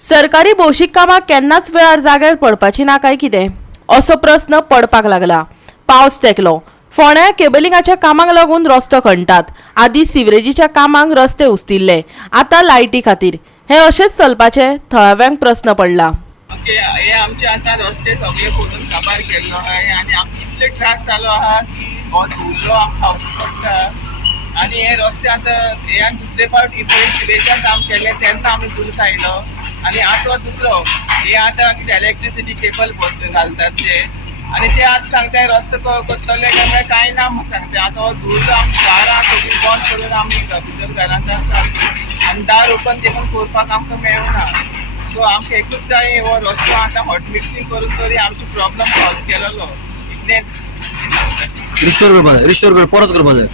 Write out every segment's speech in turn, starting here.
सरकारी भौशीक कामां केन्नाच वेळार जाग्यार पडपाची ना काय कितें असो प्रस्न पडपाक लागला। पावस तेंकलो, फोंड्या केबलिंगाच्या कामांक लागून रस्तो खणटात। आदी सिवरेजीच्या कामांक रस्ते उस्तिल्ले, आता लायटी खातीर हे अशेंच चलपाचे थळाव्यांक प्रस्न पडला। हे आमचे आता रस्ते सगळे खोदून काबार केल्लो आहाय आनी आमकां इतले त्रास जालो आहा की हो धुल्लो आमकां खावचो पडटा। आनी हे रस्ते आता हे आनी दुसरे फावट सिवेजान काम केले तेन्ना आमी धुल्ल आयलो आनी आतां दुसरो हे आतां कितें इलेक्ट्रिसिटी केबल घालतात ते आनी ते आतां सांगताय रस्तो करतले काय कांय ना म्हूण सांगता। आतां हो धुल्ल आमची दारां सगळीं बंद करून आमी भितर घरांत आसा आनी दार ओपन देखून करपाक आमकां मेळना। सो आमकां एकूच जाय हो रस्तो आतां हॉट मिक्सिंग करून तरी आमचे प्रॉब्लेम सॉल्व केलेलो इतलेंच रिस्टोर करपा परत करपा जाय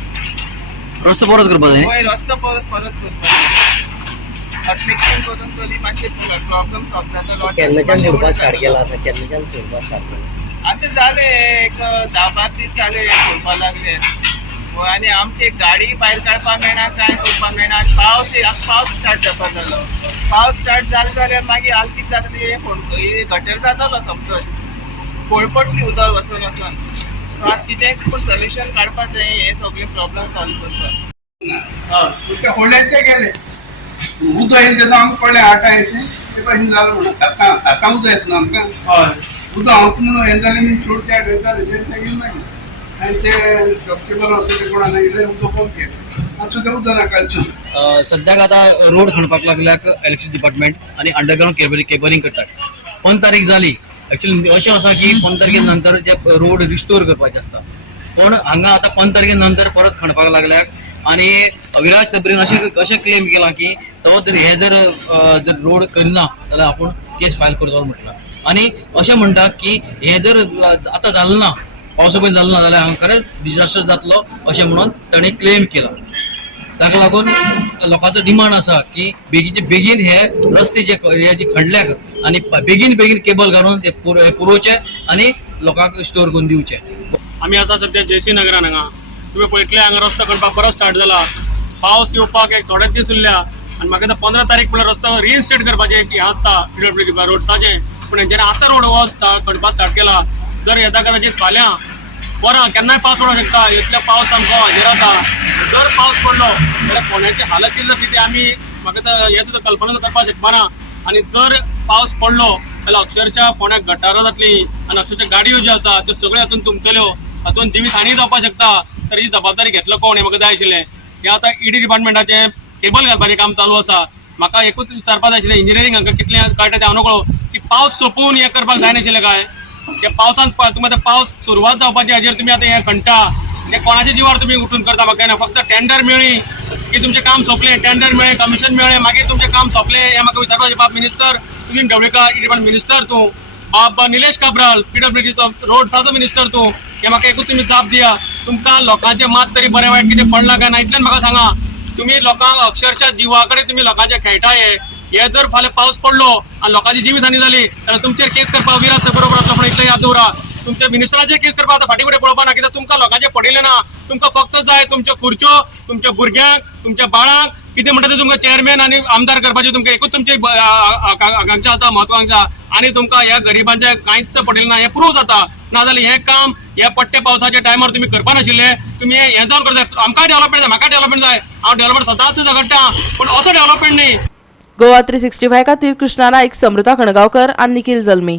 रस्तो परत करपा जाय होय रस्तो परत करपा जाय हॉट मिक्सिंग करून तरी मातशे प्रॉब्लेम सॉल्व जातलो। केन्नाच्यान करपाक स्टार्ट केला आता केन्नाच्यान करपाक स्टार्ट केला आता जाले एक 10-12 दीस जाले करपा लागले आनी आमची गाडी भायर काडपा मेळना कांय करपा मेळना आनी पावस स्टार्ट जावपा जालो। पावस स्टार्ट जालो जाल्यार मागीर हाल कितें जाता हे गटर जातालो समज पोळपटली उदक वचून वचून। सो आतां कितें पूण सोल्युशन काडपा जाय हे सगळे प्रॉब्लेम सॉल्व करपाक। उसके होल्डे गेले उदक येईल तेन्ना आमकां कळ्ळें आटा येते ते भाशेन जालें म्हणून सारका उदक येता आमकां हय उदक हांव म्हणून हें जालें मी चोड त्या घेताले ते सांगितलें मागीर आनी ते शॉपकीपर असो ते कोणा सांगितलें उदक बंद केलें आतां सुद्दां उदक नाका। सद्याक आता रोड खणपाक लागल्याक इलेक्ट्रिसिटी डिपार्टमेंट आणि अंडरग्राउंड केबलिंग करतात। 5 तारीख जाली एक्चुअली अशें आसा की 5 तारखे नंतर जे रोड रिस्टोर करपाचे आसता पण हांगा आता 5 तारखे नंतर परत खणपाक लागल्याक आणि विराज सबरीन अशें क्लेम केला की तो जर हे जर रोड करिना जाल्यार आपूण केस फायल करतलो म्हटलं आणि अशें म्हणटा की हे जर आता जालें ना पावसा पयलीं जालें ना जाल्यार हांगा खरेंच डिजास्टर जातलो अशें म्हणून ताणें क्लेम केला। ताका लागून लोकांचो डिमांड आसा की बेगीन हे रस्ते जे खणल्याक आणि बेगीन केबल घालून ते पुरोवचे आणि लोकांक स्टोर करून दिवचे। आमी आसा सध्या जेसी नगरान हांगा तुवें पळयतले हांगा रस्तो करपाक परत स्टार्ट जाला। पावस येवपाक एक थोडे दीस उरल्या आनी म्हाका आतां 15 तारीख म्हणल्यार रस्तो रिइन्स्टेट करपाचें हें आसता PWD रोड्साचें पूण जेन्ना आतां रोड हो खणपाक स्टार्ट केला जर येता कदाचित फाल्यां वरां केन्नाय पावस पडूंक शकता। इतलो पावस सामको हाजेर आसा जर पावस पडलो जाल्यार फोंड्याची हालत कितें जातली ती आमी म्हाका हें सुद्दां कल्पना करपाक शकपाना। आनी जर पावस पडलो जाल्यार अक्षरशः फोंड्याक गटारां जातली आनी अक्षरशः गाडयो ज्यो आसा त्यो सगळ्यो हातून तुंबतल्यो हातून जिवीत हानी जावपाक शकता। तर ही जबाबदारी घेतलो कोण हें म्हाका जाय आशिल्लें। हें आतां ED डिपार्टमेंटाचें केबल घालपाचें काम चालू आसा। म्हाका एकूच विचारपाक जाय आशिल्लें इंजिनियरींग हांकां कितलें कळटा तें हांव नकळो की पावस सोंपोवन हें करपाक जाय नाशिल्लें काय हे पावसान तुमी आतां पावस सुरवात जावपाची हाजेर तुमी आतां हें खणटा हे कोणाच्या जिवार तुमी उठून करता म्हाका ना फक्त टेंडर मेळ्ळी की तुमचें काम सोंपलें टेंडर मेळ्ळें कमिशन मेळ्ळें मागीर तुमचें काम सोंपलें हें म्हाका विचारपाचें बाब minister Sunil Dhavalikar ED department minister तूं बाब निलेश काब्राल PWDचो रोड्साचो मिनिस्टर तूं हे म्हाका एकूच तुमी जाप दिया। तुमकां लोकांचें मात तरी बरें वायट कितें पडलां काय ना इतलेंच म्हाका सांगा। तुमी लोकांक अक्षरशः जिवा कडेन तुमी लोकांचे खेळटाय हे जर फाल्यां पावस पडलो आनी लोकांची जिवीत हानी जाली जाल्यार तुमचेर केस करपाक विराज बरोबर आसलो पण इतलें याद दवरा तुमच्या मिनिस्टराचेर केस करपाक आतां फाटीं फुडें पळोवपा ना कित्याक तुमकां लोकांचें पडिल्लें ना। तुमकां फक्त जाय तुमच्यो खुर्च्यो तुमच्या भुरग्यांक तुमच्या बाळांक कितें म्हणटा तें तुमकां चेअरमॅन आनी आमदार करपाचें तुमकां एकूच तुमची आकांक्षा आसा म्हत्वाकांक्षा आनी तुमकां ह्या गरिबांचें कांयच पडिल्लें ना हें प्रूव जाता। नाजाल्यार हें काम ह्या पडट्या पावसाच्या टायमार तुमी करपा नाशिल्ले तुमी हें जावन करता आमकांय डेव्हलपमेंट जाय म्हाका डेव्हलपमेंट जाय हांव डेव्हलपमेंट सदांच झगडटां पूण असो डेव्हलपमेंट न्ही। गोवा 365 खातीर कृष्णा नाईक, समृता खणगांवकर आनी निखिल जल्मी।